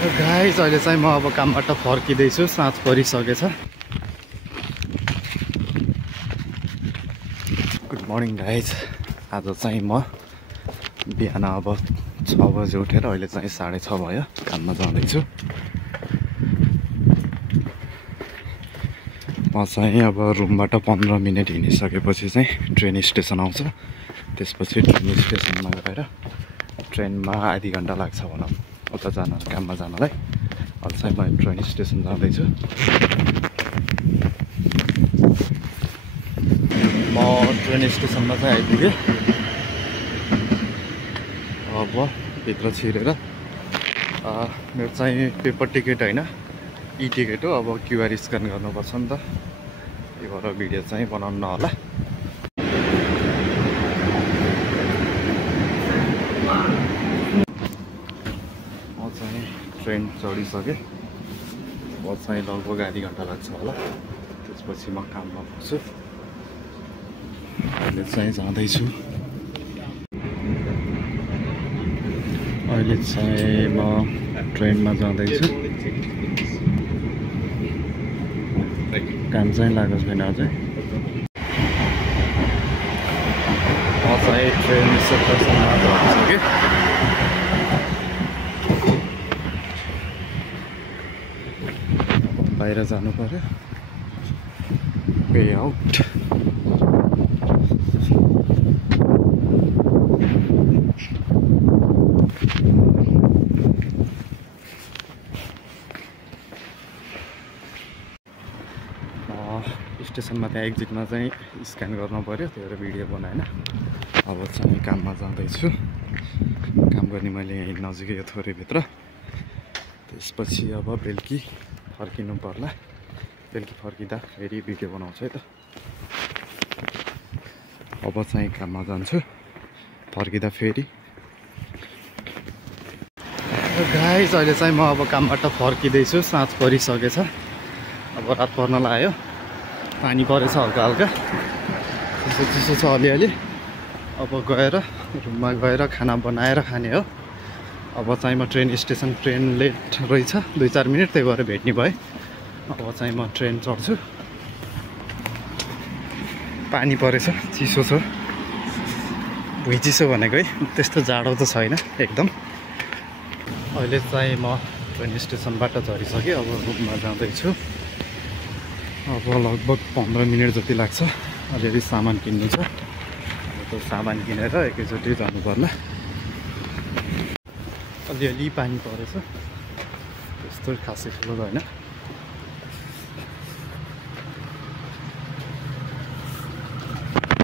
Guys अहिले चाहिँ म अब कामबाट फर्किँदैछु, साँझ परिसकेछ। Good morning guys. आज चाहिँ म बिहान अब 6 बजे उठेर अहिले चाहिँ 6:30 भयो काममा जाँदैछु। म चाहिँ अब रुमबाट 15 मिनट हिँडिसकेपछि चाहिँ ट्रेन स्टेसन आउँछ। त्यसपछि ट्रेन स्टेसनमा गएर ट्रेनमा आधी घन्टा लाग्छ भनौँ उता जान, काममा जानलाई। अहिले चाहिँ म ट्रेन स्टेसन जाँदैछु। म ट्रेन स्टेसनमा चाहिँ आइपुगेँ। अब भित्र छिरेर मेरो चाहिँ पेपर टिकट होइन, ई टिकट हो। अब क्युआर स्क्यान गर्नुपर्छ नि त, यो भएर भिडियो चाहिँ बनाउनु नहोला। म चाहिँ ट्रेन चढिसकेँ। अब चाहिँ लगभग आधी घन्टा लाग्छ होला, त्यसपछि म काममा पुग्छु। अहिले चाहिँ जाँदैछु। अहिले चाहिँ म ट्रेनमा जाँदैछु। काम चाहिँ लागेको छैन अझै। म चाहिँ ट्रेन स्टेसनमा झरिसकेँ। बाहिर जानु पर्यो, वे आउट। स्टेसनमा त्यहाँ एक्जिटमा चाहिँ स्क्यान गर्नु पर्यो, त्यही भएर भिडियो बनाएन। अब चाहिँ काममा जाँदैछु। काम गर्ने मैले यहीँ नजिकै यो थोरैभित्र। त्यसपछि अब बेलुकी फर्किनु पर्ला। बेलुकी फर्किँदा फेरि भिडियो बनाउँछु है त। अब चाहिँ काममा जान्छु, फर्किँदा फेरि। गाइस अहिले चाहिँ म अब कामबाट फर्किँदैछु, साँझ परिसकेछ। अब रात पर्न लाग्यो, पानी परेछ हल्का हल्का, चिसो चिसो छ अलिअलि। अब गएर रुममा गएर खाना बनाएर खाने हो। अब चाहिँ म ट्रेन स्टेसन, ट्रेन लेट रहेछ 2-4 मिनट, त्यही भएर भेट्ने भएँ। अब चाहिँ म ट्रेन चढ्छु। पानी परेछ, चिसो छ, भुइँ चिसो भनेको है, त्यस्तो जाडो त छैन एकदम। अहिले चाहिँ म ट्रेन स्टेसनबाट झरिसकेँ। अब रुममा जाँदैछु। अब लगभग 15 मिनट जति लाग्छ। अलिअलि सामान किन्नु छ, त्यो सामान किनेर एकैचोटि जानु पर्ला। अलिअलि पानी परेछ, त्यस्तो खासै ठुलो त होइन।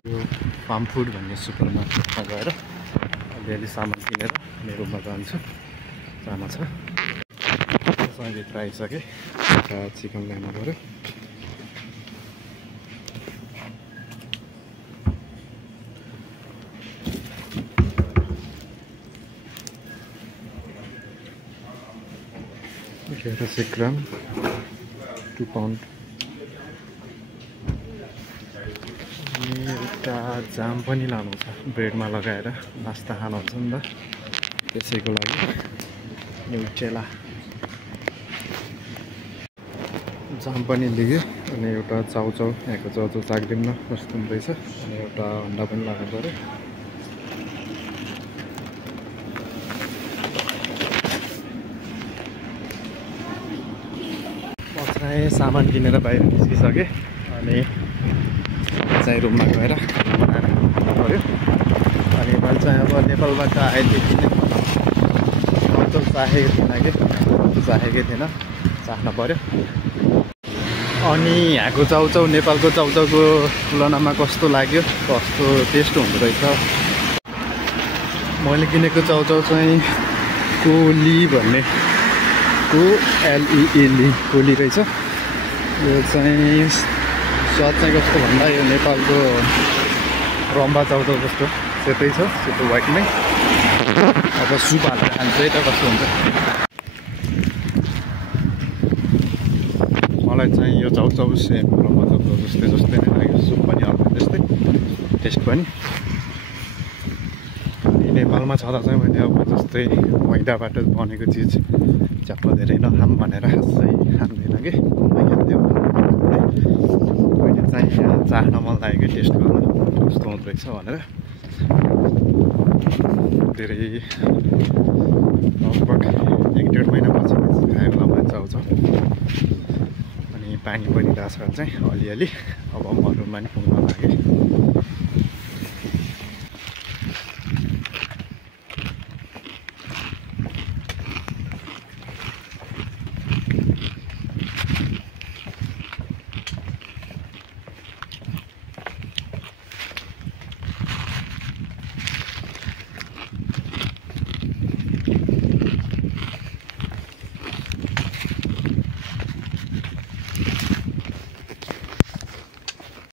यो फार्म फुड भन्ने सुपर मार्केटमा गएर अलिअलि सामान किनेर मेरो रुममा जान्छु। जान छ। भित्र आइसकेँ, चिकन ल्याउनु पऱ्यो। $11 ग्राम, 2 पाउन्ड। अनि एउटा जाम पनि लानु छ, ब्रेडमा लगाएर नास्ता खानुहुन्छ नि त, त्यसैको लागि न्युट्रेला जाम पनि लियो। अनि एउटा चाउचाउ, यहाँको चाउचाउ चाख्दिउँ न कस्तो हुँदैछ। अनि एउटा अन्डा पनि लानु पऱ्यो। सामान किनेर बाहिर निस्किसकेँ। अनि चाहिँ रुममा गएर खाना बनाएर खानु पऱ्यो। अनि मैले चाहिँ अब नेपालबाट आएदेखि नै चाउचाउ चाखेको थिएन कि, चाखेकै थिएन, चाख्न पऱ्यो। अनि यहाँको चाउचाउ नेपालको चाउचाउको तुलनामा कस्तो लाग्यो, कस्तो टेस्ट हुँदो रहेछ। मैले किनेको चाउचाउ चाहिँ कोली भन्ने, KOLELE कोली रहेछ। यो चाहिँ स्वाद चाहिँ कस्तो भन्दा यो नेपालको रम्बा चाउचाउ जस्तो सेतै छ, सेतो व्हाइटमै। अब सुप हालेर खान्छ है त कस्तो हुन्छ। मलाई चाहिँ यो चाउचाउ सेम रम्बा चाउचाउ जस्तै जस्तै नै लाग्यो। सुप पनि अर्को त्यस्तै, टेस्ट पनि। नेपालमा नेपालमा छँदा चाहिँ मैले अब जस्तै मैदाबाट बनेको चिज च्याप्प धेरै नखाम भनेर खासै खान्दैन कि खान्थ्यो अहिले चाहिँ चाख्न मन लाग्यो टेस्ट गर्न कस्तो हुँदो रहेछ भनेर धेरै लगभग 1-1.5 महिनापछि खाएर मन आउँछ अनि पानी परिरहेको छ चाहिँ अलिअलि अब मरुमा नि पुग्नु